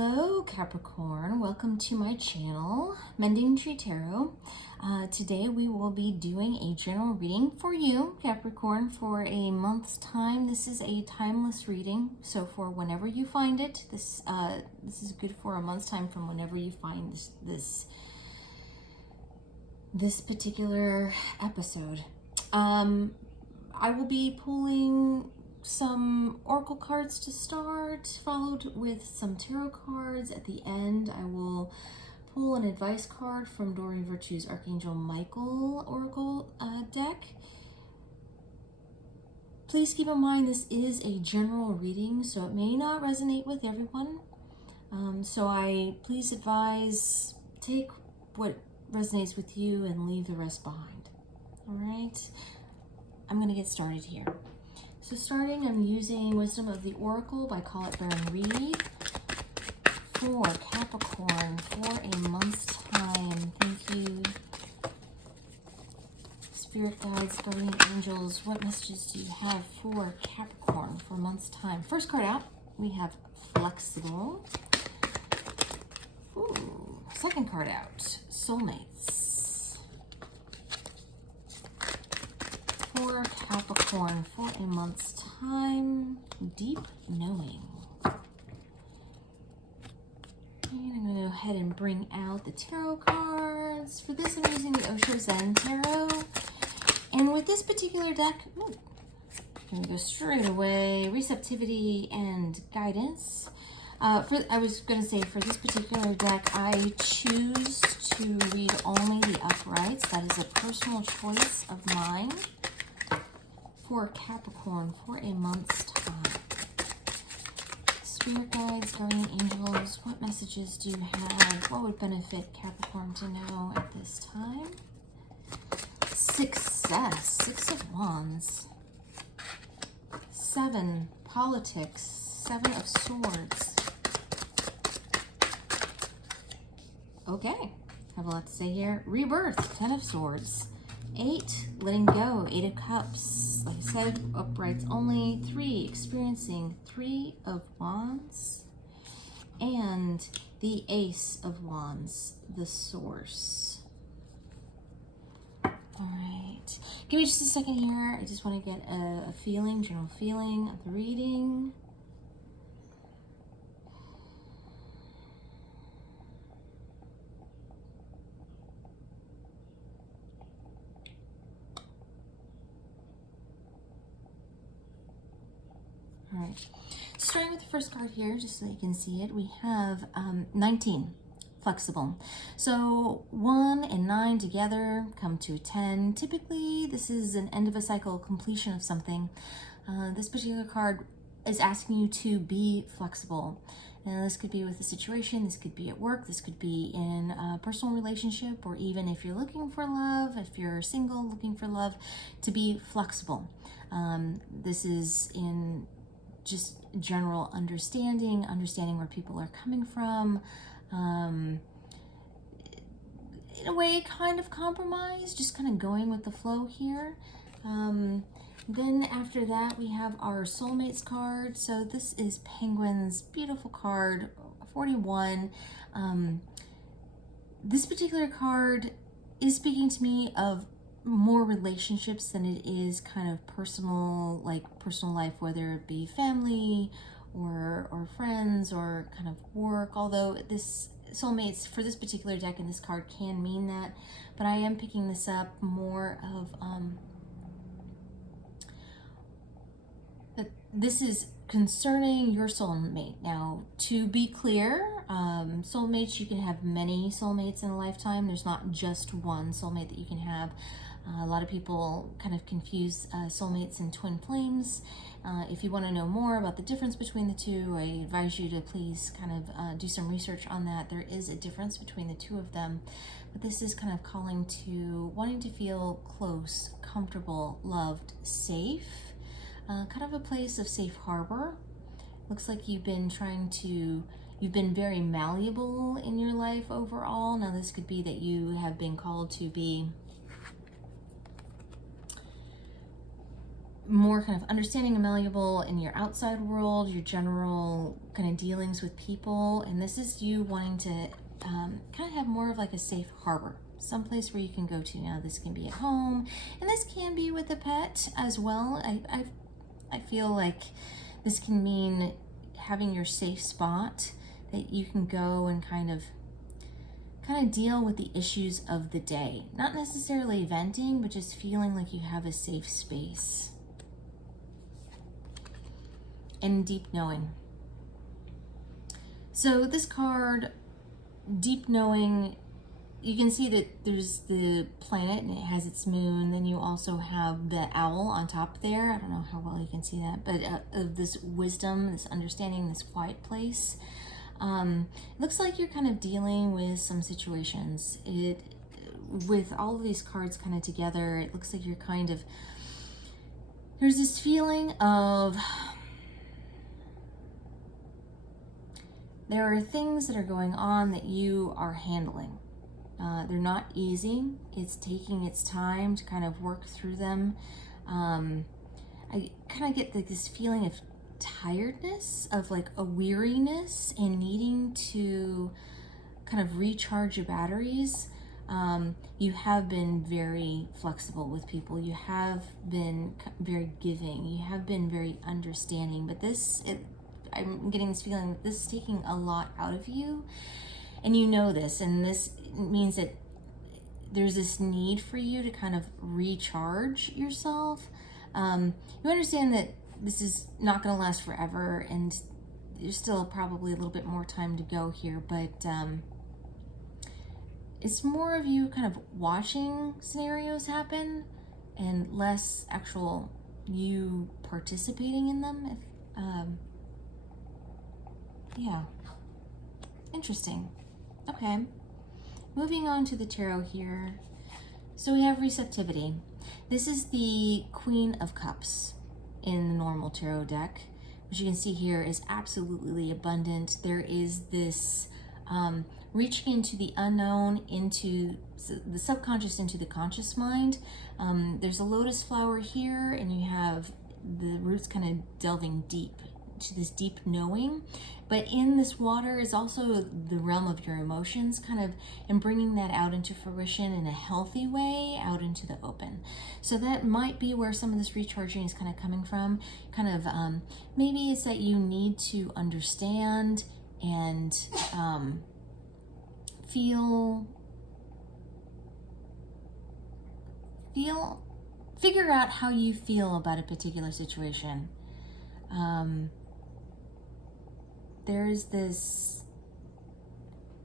Hello Capricorn, welcome to my channel, Mending Tree Tarot. Today we will be doing a general reading for you, Capricorn, for a month's time. This is a timeless reading, so for whenever you find it, this is good for a month's time from whenever you find this particular episode. I will be pulling some oracle cards to start, followed with some tarot cards. At the end, I will pull an advice card from Doreen Virtue's Archangel Michael oracle deck. Please keep in mind this is a general reading, so it may not resonate with everyone. So I please advise, take what resonates with you and leave the rest behind. All right, I'm going to get started here. So starting, I'm using Wisdom of the Oracle by Call It Baron Reed for Capricorn for a month's time. Thank you. Spirit guides, guardian angels, what messages do you have for Capricorn for a month's time? First card out, we have Flexible. Ooh. Second card out, Soulmates. For Capricorn for a month's time, Deep Knowing. And I'm going to go ahead and bring out the tarot cards. For this, I'm using the Osho Zen Tarot. And with this particular deck, I'm going to go straight away, receptivity and guidance. I was going to say, for this particular deck, I choose to read only the uprights. That is a personal choice of mine. For Capricorn for a month's time. Spirit guides, guardian angels, what messages do you have? What would benefit Capricorn to know at this time? Success, Six of Wands. 7, politics, 7 of Swords. Okay, have a lot to say here. Rebirth, 10 of Swords. 8, letting go, 8 of Cups. Like I said, uprights only. 3, experiencing, 3 of Wands. And the Ace of Wands, the Source. All right. Give me just a second here. I just want to get a feeling, general feeling of the reading. All right, starting with the first card here, just so you can see it, we have 19, Flexible. So 1 and 9 together come to a 10. Typically, this is an end of a cycle, completion of something. This particular card is asking you to be flexible. Now, this could be with a situation, this could be at work, this could be in a personal relationship, or even if you're looking for love, if you're single looking for love, to be flexible. This is in just general understanding where people are coming from, in a way kind of compromise, just kind of going with the flow here. Then after that, we have our Soulmates card. So this is Penguin's beautiful card, 41. This particular card is speaking to me of more relationships than it is kind of personal, like personal life, whether it be family or friends or kind of work. Although this Soulmates for this particular deck and this card can mean that, but I am picking this up more of that this is concerning your soulmate. Now, to be clear, soulmates, you can have many soulmates in a lifetime. There's not just one soulmate that you can have. A lot of people kind of confuse soulmates and twin flames. If you want to know more about the difference between the two, I advise you to please kind of do some research on that. There is a difference between the two of them, but this is kind of calling to wanting to feel close, comfortable, loved, safe, kind of a place of safe harbor. Looks like you've been very malleable in your life overall. Now this could be that you have been called to be more kind of understanding and malleable in your outside world, your general kind of dealings with people, and this is you wanting to kind of have more of like a safe harbor, someplace where you can go to. Now this can be at home, and this can be with a pet as well. I feel like this can mean having your safe spot that you can go and kind of deal with the issues of the day. Not necessarily venting, but just feeling like you have a safe space. And deep knowing. So this card, deep knowing, you can see that there's the planet and it has its moon. Then you also have the owl on top there. I don't know how well you can see that, but of this wisdom, this understanding, this quiet place. It looks like you're kind of dealing with some situations. With all of these cards kind of together, it looks like you're kind of, there's this feeling of, there are things that are going on that you are handling. They're not easy. It's taking its time to kind of work through them. I kind of get like this feeling of tiredness, of like a weariness, and needing to kind of recharge your batteries. You have been very flexible with people. You have been very giving. You have been very understanding. But I'm getting this feeling that this is taking a lot out of you, and you know this, and this means that there's this need for you to kind of recharge yourself. You understand that this is not going to last forever, and there's still probably a little bit more time to go here, but it's more of you kind of watching scenarios happen and less actual you participating in them. Yeah, interesting. Okay, moving on to the tarot here. So we have receptivity. This is the Queen of Cups in the normal tarot deck, which you can see here is absolutely abundant. There is this reaching into the unknown, into the subconscious, into the conscious mind. There's a lotus flower here, and you have the roots kind of delving deep to this deep knowing. But in this water is also the realm of your emotions, kind of, and bringing that out into fruition in a healthy way, out into the open. So that might be where some of this recharging is kind of coming from. Kind of, maybe it's that you need to understand and figure out how you feel about a particular situation. There's this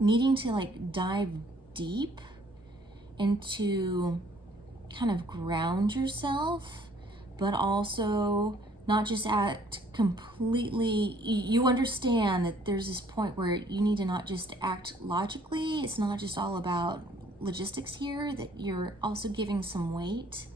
needing to like dive deep into kind of ground yourself, but also not just act completely. You understand that there's this point where you need to not just act logically. It's not just all about logistics here, that you're also giving some weight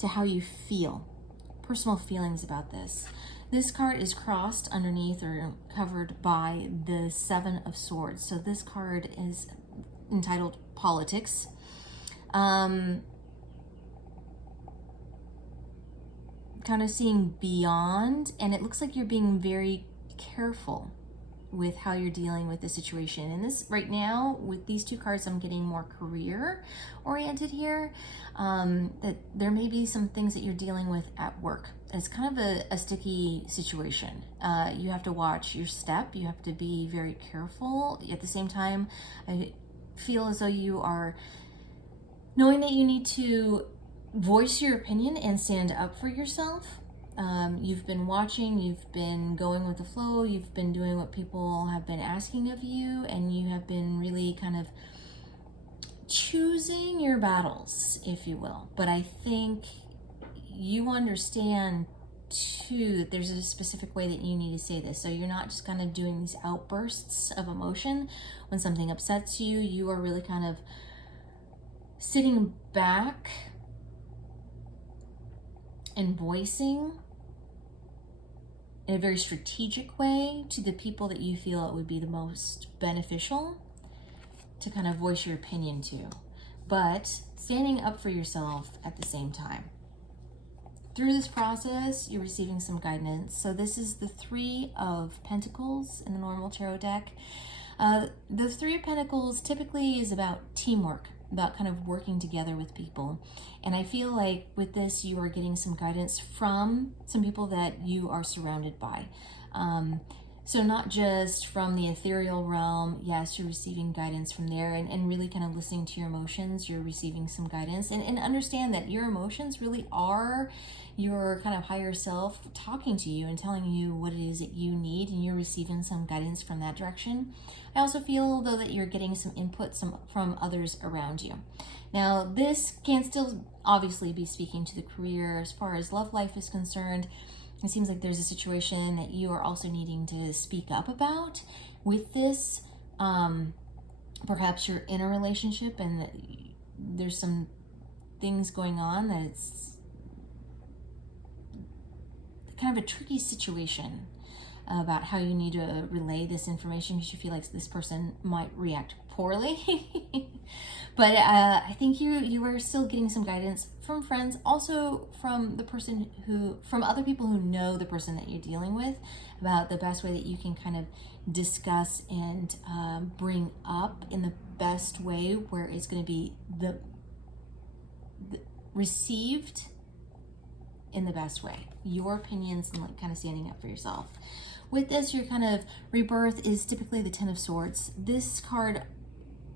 to how you feel, personal feelings about this. This card is crossed underneath or covered by the Seven of Swords. So this card is entitled Politics. Kind of seeing beyond, and it looks like you're being very careful with how you're dealing with the situation. And this right now, with these two cards, I'm getting more career oriented here. That there may be some things that you're dealing with at work. It's kind of a sticky situation. You have to watch your step. You have to be very careful. At the same time, I feel as though you are knowing that you need to voice your opinion and stand up for yourself. You've been watching, you've been going with the flow, you've been doing what people have been asking of you, and you have been really kind of choosing your battles, if you will. But I think you understand too that there's a specific way that you need to say this. So you're not just kind of doing these outbursts of emotion when something upsets you. You are really kind of sitting back and voicing in a very strategic way to the people that you feel it would be the most beneficial to kind of voice your opinion to, but standing up for yourself at the same time. through this process, you're receiving some guidance. So this is the Three of Pentacles in the normal tarot deck. The Three of Pentacles typically is about teamwork, about kind of working together with people. And I feel like with this, you are getting some guidance from some people that you are surrounded by. So not just from the ethereal realm, yes, you're receiving guidance from there, and really kind of listening to your emotions, you're receiving some guidance. And understand that your emotions really are your kind of higher self talking to you and telling you what it is that you need, and you're receiving some guidance from that direction. I also feel, though, that you're getting some input from others around you. Now, this can still obviously be speaking to the career. As far as love life is concerned, it seems like there's a situation that you are also needing to speak up about with this. Perhaps you're in a relationship and there's some things going on that it's kind of a tricky situation about how you need to relay this information, because you feel like this person might react poorly. But I think you are still getting some guidance from friends, also from from other people who know the person that you're dealing with, about the best way that you can kind of discuss and bring up in the best way where it's going to be the received in the best way. Your opinions and like kind of standing up for yourself. With this, your kind of rebirth is typically the Ten of Swords. This card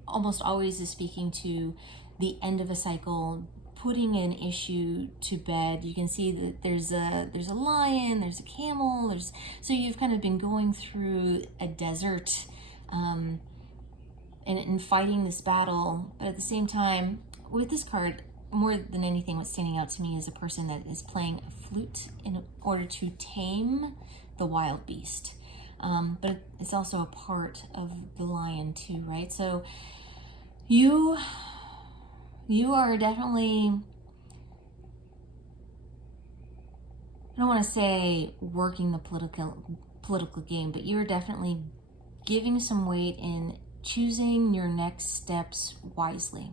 almost always is speaking to the end of a cycle, putting an issue to bed. You can see that there's a lion, there's a camel, so you've kind of been going through a desert and fighting this battle. But at the same time, with this card, more than anything, what's standing out to me is a person that is playing a flute in order to tame the wild beast. But it's also a part of the lion too, right? So you are definitely, I don't want to say working the political game, but you're definitely giving some weight in choosing your next steps wisely.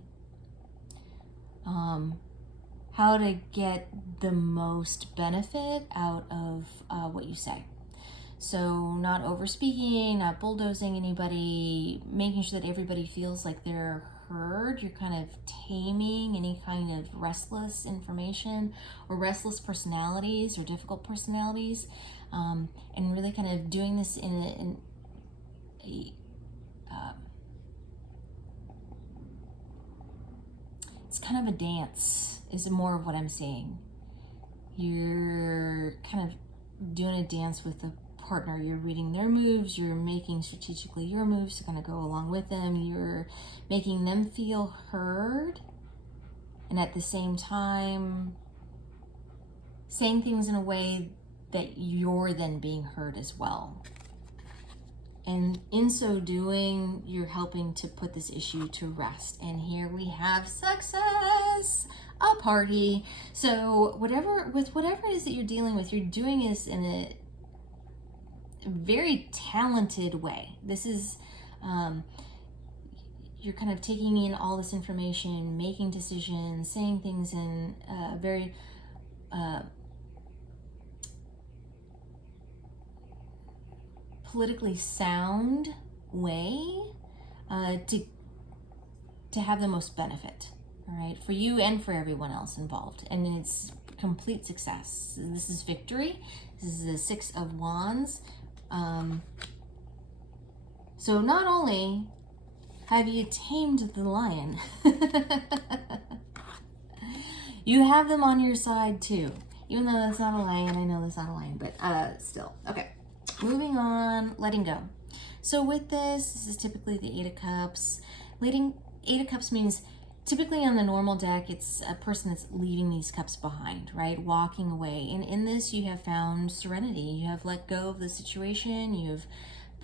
How to get the most benefit out of what you say. So not over speaking, not bulldozing anybody, making sure that everybody feels like they're heard. You're kind of taming any kind of restless information or restless personalities or difficult personalities, and really kind of doing this in a it's kind of a dance is more of what I'm saying. You're kind of doing a dance with a partner. You're reading their moves, you're making strategically your moves to kind of go along with them, you're making them feel heard, and at the same time saying things in a way that you're then being heard as well. And in so doing, you're helping to put this issue to rest. And here we have success, a party. So whatever it is that you're dealing with, you're doing this in a very talented way. This is, you're kind of taking in all this information, making decisions, saying things in a very politically sound way to have the most benefit, all right, for you and for everyone else involved. And it's complete success. This is victory. This is the Six of Wands. So not only have you tamed the lion, you have them on your side too. Even though that's not a lion, I know that's not a lion, but still. Okay. Moving on, letting go. So with this is typically the Eight of Cups. Eight of Cups means typically on the normal deck, it's a person that's leaving these cups behind, right? Walking away. And in this, you have found serenity. You have let go of the situation. You've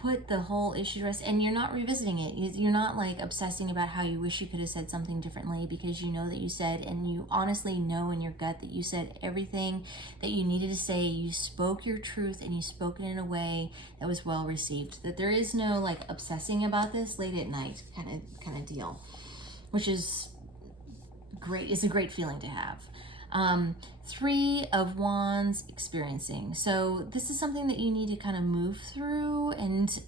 put the whole issue to rest, and you're not revisiting it. You're not like obsessing about how you wish you could have said something differently, because you know that you said, and you honestly know in your gut that you said everything that you needed to say. You spoke your truth, and you spoke it in a way that was well received. That there is no like obsessing about this late at night kind of deal, which is great. It's a great feeling to have. Three of Wands, experiencing. So this is something that you need to kind of move through, and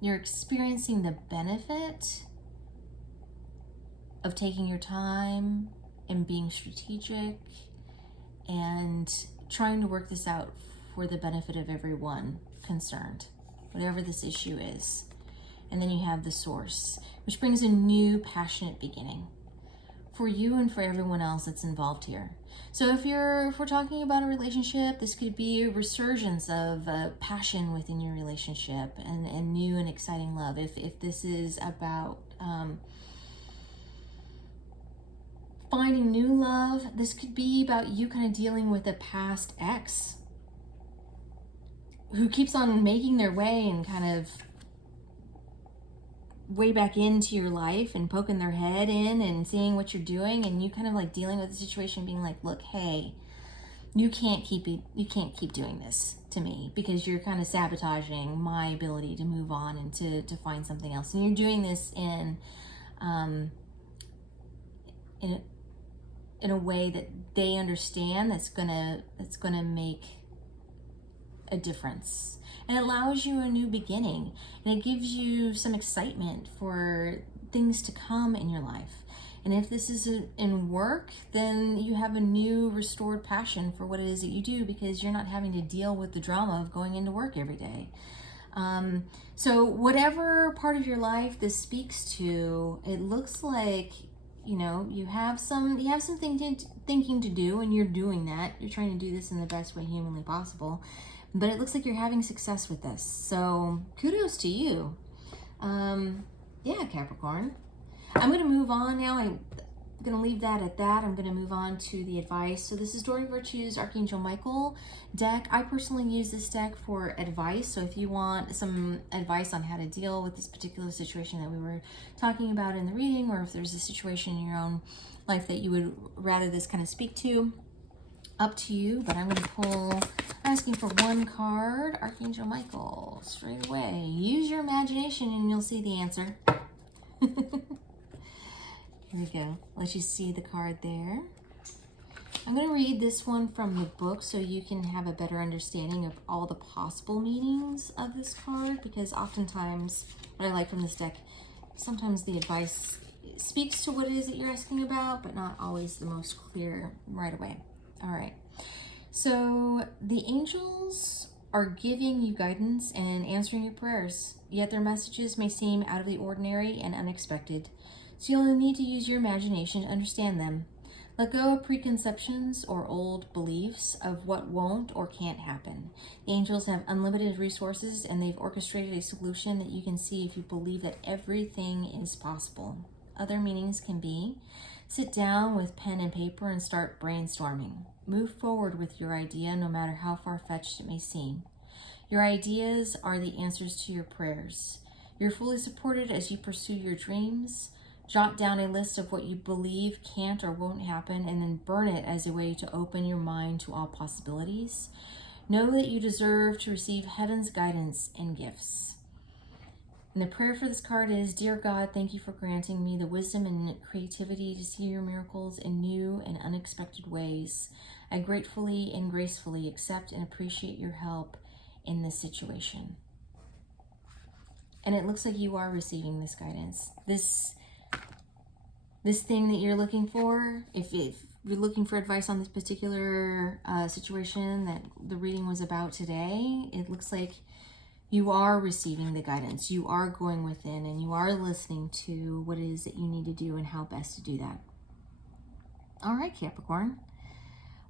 you're experiencing the benefit of taking your time and being strategic and trying to work this out for the benefit of everyone concerned, whatever this issue is. And then you have the Source, which brings a new passionate beginning for you and for everyone else that's involved here. So if we're talking about a relationship, this could be a resurgence of passion within your relationship and new and exciting love. If this is about finding new love, this could be about you kind of dealing with a past ex who keeps on making their way and kind of way back into your life and poking their head in and seeing what you're doing, and you kind of like dealing with the situation, being like, look, hey, you can't keep doing this to me because you're kind of sabotaging my ability to move on and to find something else. And you're doing this in a way that they understand, that's gonna make a difference. And it allows you a new beginning, and it gives you some excitement for things to come in your life. And if this is in work, then you have a new restored passion for what it is that you do, because you're not having to deal with the drama of going into work every day. So whatever part of your life this speaks to, it looks like, you know, you have some thinking to do, and you're doing that. You're trying to do this in the best way humanly possible. But it looks like you're having success with this. So kudos to you. Yeah, Capricorn. I'm going to move on now. I'm going to leave that at that. I'm going to move on to the advice. So this is Doreen Virtue's Archangel Michael deck. I personally use this deck for advice. So if you want some advice on how to deal with this particular situation that we were talking about in the reading, or if there's a situation in your own life that you would rather this kind of speak to, up to you. But I'm going to pull, asking for one card, Archangel Michael, straight away. Use your imagination and you'll see the answer. Here we go. Let you see the card there. I'm going to read this one from the book so you can have a better understanding of all the possible meanings of this card, because oftentimes what I like from this deck, sometimes the advice speaks to what it is that you're asking about, but not always the most clear right away. All right. So the angels are giving you guidance and answering your prayers, yet their messages may seem out of the ordinary and unexpected. So you'll need to use your imagination to understand them. Let go of preconceptions or old beliefs of what won't or can't happen. The angels have unlimited resources, and they've orchestrated a solution that you can see if you believe that everything is possible. Other meanings can be: sit down with pen and paper and start brainstorming. Move forward with your idea, no matter how far-fetched it may seem. Your ideas are the answers to your prayers. You're fully supported as you pursue your dreams. Jot down a list of what you believe can't or won't happen, and then burn it as a way to open your mind to all possibilities. Know that you deserve to receive heaven's guidance and gifts. And the prayer for this card is: Dear God, thank you for granting me the wisdom and creativity to see your miracles in new and unexpected ways. I gratefully and gracefully accept and appreciate your help in this situation. And it looks like you are receiving this guidance. This thing that you're looking for, if you're looking for advice on this particular situation that the reading was about today, it looks like you are receiving the guidance. You are going within and you are listening to what it is that you need to do and how best to do that. All right, Capricorn.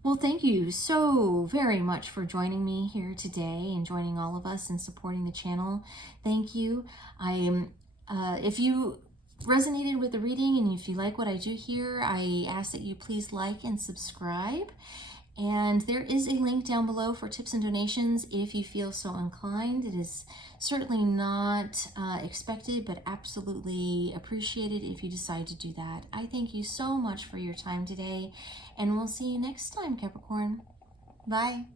Well, thank you so very much for joining me here today and joining all of us and supporting the channel. Thank you. If you resonated with the reading and if you like what I do here, I ask that you please like and subscribe. And there is a link down below for tips and donations if you feel so inclined. It is certainly not expected, but absolutely appreciated if you decide to do that. I thank you so much for your time today, and we'll see you next time, Capricorn. Bye.